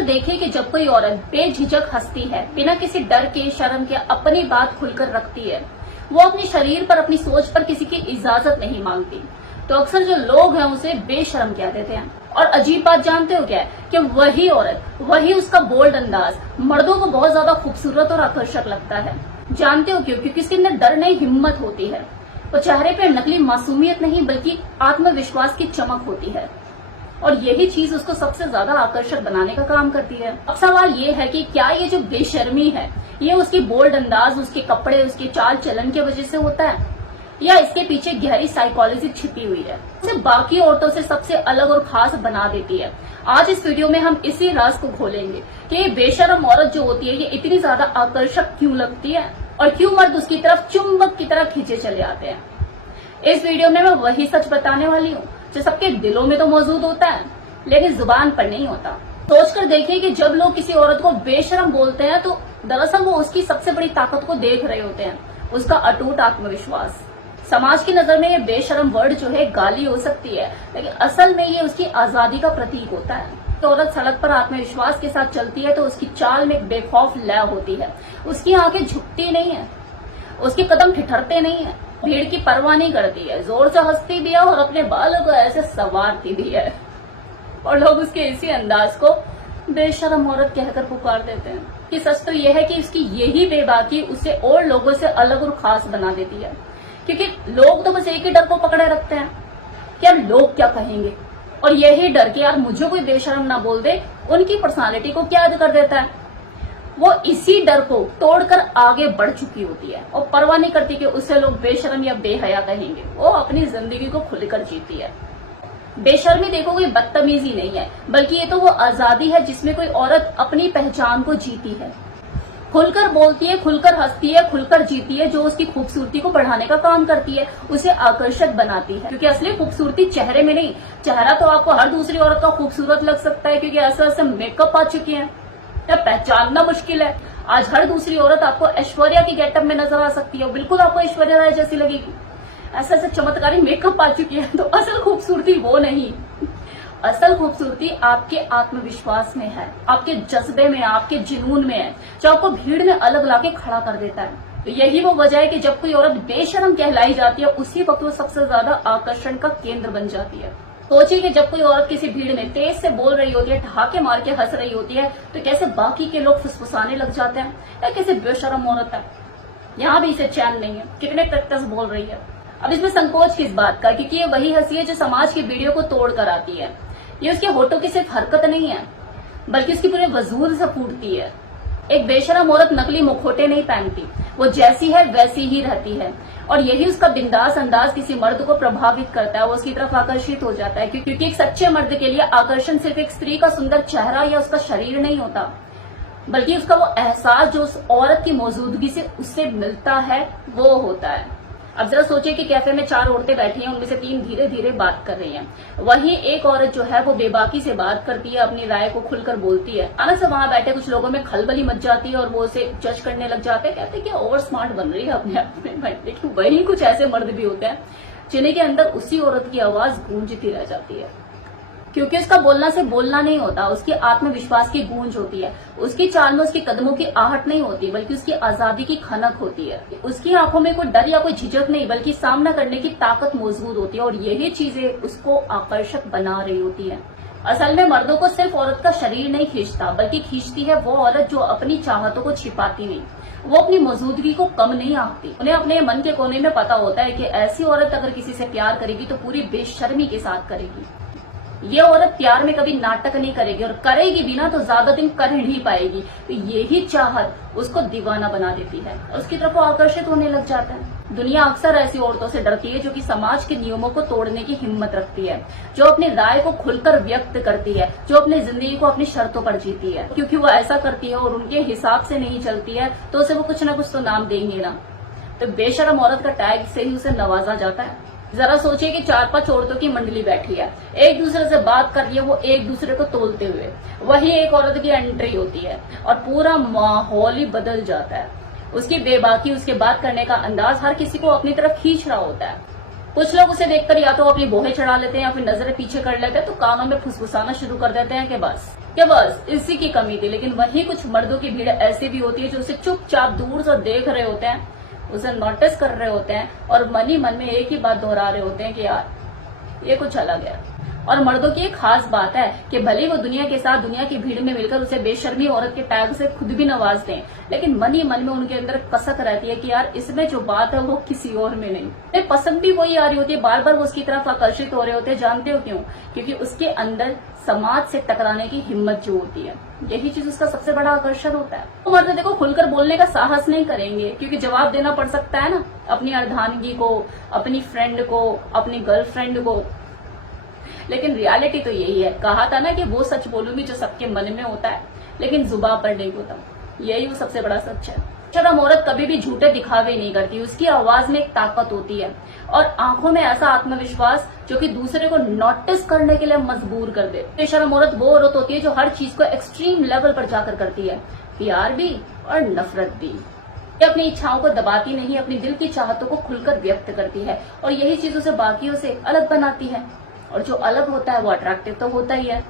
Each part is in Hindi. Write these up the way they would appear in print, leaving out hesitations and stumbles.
अक्सर देखे कि जब कोई औरत बेझिझक हंसती है, बिना किसी डर के, शर्म के अपनी बात खुलकर रखती है, वो अपने शरीर पर, अपनी सोच पर किसी की इजाजत नहीं मांगती, तो अक्सर जो लोग हैं उसे बेशर्म कह देते हैं। और अजीब बात जानते हो क्या है कि वही औरत, वही उसका बोल्ड अंदाज मर्दों को बहुत ज्यादा खूबसूरत और आकर्षक लगता है। जानते हो क्यों? क्योंकि इसके अंदर डर नहीं, हिम्मत होती है। वो चेहरे पे नकली मासूमियत नहीं बल्कि आत्मविश्वास की चमक होती है, और यही चीज उसको सबसे ज्यादा आकर्षक बनाने का काम करती है। अब सवाल ये है कि क्या ये जो बेशर्मी है, ये उसकी बोल्ड अंदाज, उसके कपड़े, उसके चाल चलन की वजह से होता है, या इसके पीछे गहरी साइकोलॉजी छिपी हुई है, उसे बाकी औरतों से सबसे अलग और खास बना देती है। आज इस वीडियो में हम इसी राज को खोलेंगे कि ये बेशर्म औरत जो होती है, ये इतनी ज्यादा आकर्षक क्यों लगती है और क्यों मर्द उसकी तरफ चुंबक की तरह खींचे चले आते हैं। इस वीडियो में मैं वही सच बताने वाली हूँ जो सबके दिलों में तो मौजूद होता है लेकिन जुबान पर नहीं होता। सोचकर देखिए कि जब लोग किसी औरत को बेशर्म बोलते हैं तो दरअसल वो उसकी सबसे बड़ी ताकत को देख रहे होते हैं, उसका अटूट आत्मविश्वास। समाज की नजर में ये बेशर्म वर्ड जो है गाली हो सकती है, लेकिन असल में ये उसकी आजादी का प्रतीक होता है। तो औरत सड़क पर आत्मविश्वास के साथ चलती है तो उसकी चाल में एक बेखौफ लय होती है, उसकी आंखें झुकती नहीं है, उसके कदम ठिठुरते नहीं है, भीड़ की परवाह नहीं करती है, जोर से हंसती भी है और अपने बालों को ऐसे संवारती भी है, और लोग उसके इसी अंदाज को बेशर्म औरत कहकर पुकार देते हैं। कि सच तो यह है कि इसकी यही बेबाकी उसे और लोगों से अलग और खास बना देती है, क्योंकि लोग तो बस एक ही डर को पकड़े रखते हैं कि यार लोग क्या कहेंगे, और यही डर कि यार मुझे कोई बेशर्म ना बोल दे उनकी पर्सनालिटी को क्या कर देता है। वो इसी डर को तोड़कर आगे बढ़ चुकी होती है और परवाह नहीं करती कि उससे लोग बेशर्म या बेहया कहेंगे, वो अपनी जिंदगी को खुलकर जीती है। बेशर्मी देखो कोई बदतमीजी नहीं है, बल्कि ये तो वो आजादी है जिसमें कोई औरत अपनी पहचान को जीती है, खुलकर बोलती है, खुलकर हंसती है, खुलकर जीती है, जो उसकी खूबसूरती को बढ़ाने का काम करती है, उसे आकर्षक बनाती है। क्योंकि असली खूबसूरती चेहरे में नहीं, चेहरा तो आपको हर दूसरी औरत का खूबसूरत लग सकता है क्योंकि ऐसे ऐसे मेकअप आ चुके हैं, पहचानना मुश्किल है। आज हर दूसरी औरत आपको ऐश्वर्या की गेटअप में नजर आ सकती है, बिल्कुल आपको ऐश्वर्या राय जैसी लगेगी, ऐसे ऐसे चमत्कारी मेकअप आ चुकी है। तो असल खूबसूरती वो नहीं, असल खूबसूरती आपके आत्मविश्वास में है, आपके जज्बे में, आपके जुनून में है, जो आपको भीड़ में अलग लाके खड़ा कर देता है। तो यही वो वजह है कि जब कोई औरत बेशर्म कहलाई जाती है, उसी वक्त वो सबसे ज्यादा आकर्षण का केंद्र बन जाती है। सोचिए कि जब कोई औरत किसी भीड़ में तेज से बोल रही होती है, ठहाके मार के हंस रही होती है, तो कैसे बाकी के लोग फुसफुसाने लग जाते हैं, या कैसे बेशर्म औरत है, यहाँ भी इसे चैन नहीं है, कितने तक बोल रही है। अब इसमें संकोच किस बात का, क्योंकि ये वही हंसी है जो समाज की वीडियो को तोड़ कर आती है। ये उसके होठों की सिर्फ हरकत नहीं है, बल्कि उसकी पूरे वजूद से फूटती है। एक बेशर्म औरत नकली मुखौटे नहीं पहनती, वो जैसी है वैसी ही रहती है, और यही उसका बिंदास अंदाज किसी मर्द को प्रभावित करता है, वो उसकी तरफ आकर्षित हो जाता है। क्योंकि एक सच्चे मर्द के लिए आकर्षण सिर्फ एक स्त्री का सुंदर चेहरा या उसका शरीर नहीं होता, बल्कि उसका वो एहसास जो उस औरत की मौजूदगी से उससे मिलता है, वो होता है। अब जरा सोचिए कि कैफे में 4 औरतें बैठी हैं, उनमें से 3 धीरे धीरे बात कर रही हैं, वहीं एक औरत जो है वो बेबाकी से बात करती है, अपनी राय को खुलकर बोलती है। अचानक से वहां बैठे कुछ लोगों में खलबली मच जाती है और वो उसे जज करने लग जाते हैं, कहते हैं कि ओवर स्मार्ट बन रही है अपने आप में। भाई देखिए, वही कुछ ऐसे मर्द भी होते हैं जिन्हें के अंदर उसी औरत की आवाज गूंजती रह जाती है, क्योंकि उसका बोलना से बोलना नहीं होता, उसकी आत्मविश्वास की गूंज होती है, उसकी चाल में उसके कदमों की आहट नहीं होती, बल्कि उसकी आजादी की खनक होती है। उसकी आंखों में कोई डर या कोई झिझक नहीं, बल्कि सामना करने की ताकत मौजूद होती है, और यही चीजें उसको आकर्षक बना रही होती है। असल में मर्दों को सिर्फ औरत का शरीर नहीं खींचता, बल्कि खींचती है वो औरत जो अपनी चाहतों को छिपाती नहीं, वो अपनी मौजूदगी को कम नहीं आंकती। उन्हें अपने मन के कोने में पता होता है कि ऐसी औरत अगर किसी से प्यार करेगी तो पूरी बेशर्मी के साथ करेगी। ये औरत प्यार में कभी नाटक नहीं करेगी, और करेगी भी ना तो ज्यादा दिन कर ही नहीं पाएगी। तो यही चाहत उसको दीवाना बना देती है, उसकी तरफ वो आकर्षित होने लग जाता है। दुनिया अक्सर ऐसी औरतों से डरती है जो कि समाज के नियमों को तोड़ने की हिम्मत रखती है, जो अपनी राय को खुलकर व्यक्त करती है, जो अपनी जिंदगी को अपनी शर्तों पर जीती है। क्योंकि वो ऐसा करती है और उनके हिसाब से नहीं चलती है, तो उसे वो कुछ ना कुछ तो नाम देंगे ना। तो बेशर्म औरत का टैग से ही उसे नवाजा जाता है। जरा सोचिए कि 4-5 औरतों की मंडली बैठी है, एक दूसरे से बात कर रही है, वो एक दूसरे को तोलते हुए, वही एक औरत की एंट्री होती है और पूरा माहौल ही बदल जाता है। उसकी बेबाकी, उसके बात करने का अंदाज हर किसी को अपनी तरफ खींच रहा होता है। कुछ लोग उसे देखकर या तो अपनी बोहें चढ़ा लेते हैं या फिर नजरें पीछे कर लेते हैं, तो कानों में फुसफुसाना शुरू कर देते हैं कि बस कि बस इसी की कमी थी। लेकिन वही कुछ मर्दों की भीड़ ऐसी भी होती है जो उसे चुपचाप दूर से देख रहे होते हैं, उसे नोटिस कर रहे होते हैं और मन ही मन में एक ही बात दोहरा रहे होते हैं कि यार ये कुछ अलग है। और मर्दों की एक खास बात है कि भले वो दुनिया के साथ दुनिया की भीड़ में मिलकर उसे बेशर्मी औरत के टैग से खुद भी नवाज दें, लेकिन मन ही मन में उनके अंदर कसक रहती है कि यार इसमें जो बात है वो किसी और में नहीं। पसंद भी वही आ रही होती है, बार बार वो उसकी तरफ आकर्षित हो रहे होते हैं। जानते हो क्यों? क्योंकि उसके अंदर समाज से टकराने की हिम्मत जो होती है, यही चीज उसका सबसे बड़ा आकर्षण होता है। तो मर्द देखो खुलकर बोलने का साहस नहीं करेंगे क्योंकि जवाब देना पड़ सकता है ना, अपनी अर्धांगी को, अपनी फ्रेंड को, अपनी गर्लफ्रेंड को। लेकिन रियलिटी तो यही है, कहा था ना कि वो सच बोलूंगी जो सबके मन में होता है लेकिन जुबान पर नहीं होता। यही वो सबसे बड़ा सच है। शर्म औरत कभी भी झूठे दिखावे नहीं करती, उसकी आवाज में एक ताकत होती है और आंखों में ऐसा आत्मविश्वास जो कि दूसरे को नोटिस करने के लिए मजबूर कर दे। बेशर्म औरत वो औरत होती है जो हर चीज को एक्सट्रीम लेवल पर जाकर करती है, प्यार भी और नफरत भी। ये अपनी इच्छाओं को दबाती नहीं, अपनी दिल की चाहतों को खुलकर व्यक्त करती है और यही चीज उसे बाकियों से अलग बनाती है। और जो अलग होता है वो अट्रैक्टिव तो होता ही है।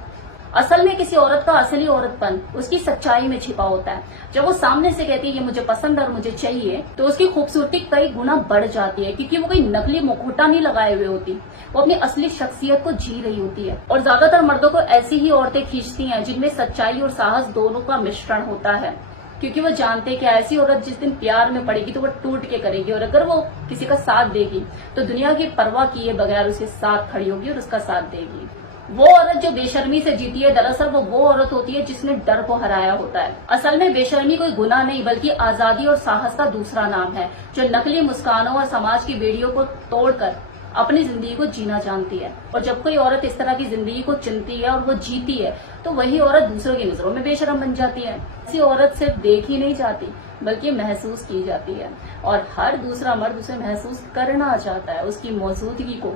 असल में किसी औरत का असली औरतपन उसकी सच्चाई में छिपा होता है। जब वो सामने से कहती है ये मुझे पसंद और मुझे चाहिए, तो उसकी खूबसूरती कई गुना बढ़ जाती है क्योंकि वो कोई नकली मुखौटा नहीं लगाए हुए होती, वो अपनी असली शख्सियत को जी रही होती है। और ज्यादातर मर्दों को ऐसी ही औरतें खींचती हैं जिनमें सच्चाई और साहस दोनों का मिश्रण होता है, क्योंकि वो जानते हैं कि ऐसी औरत जिस दिन प्यार में पड़ेगी तो वो टूट के करेगी और अगर वो किसी का साथ देगी तो दुनिया की परवाह किए बगैर उसके साथ खड़ी होगी और उसका साथ देगी। वो औरत जो बेशर्मी से जीती है, दरअसल वो औरत होती है जिसने डर को हराया होता है। असल में बेशर्मी कोई गुनाह नहीं बल्कि आजादी और साहस का दूसरा नाम है, जो नकली मुस्कानों और समाज की बेड़ियों को तोड़कर अपनी जिंदगी को जीना जानती है। और जब कोई औरत इस तरह की जिंदगी को चुनती है और वो जीती है तो वही औरत दूसरों की नजरों में बेशर्म बन जाती है। ऐसी औरत सिर्फ देखी नहीं जाती बल्कि महसूस की जाती है और हर दूसरा मर्द उसे महसूस करना चाहता है, उसकी मौजूदगी को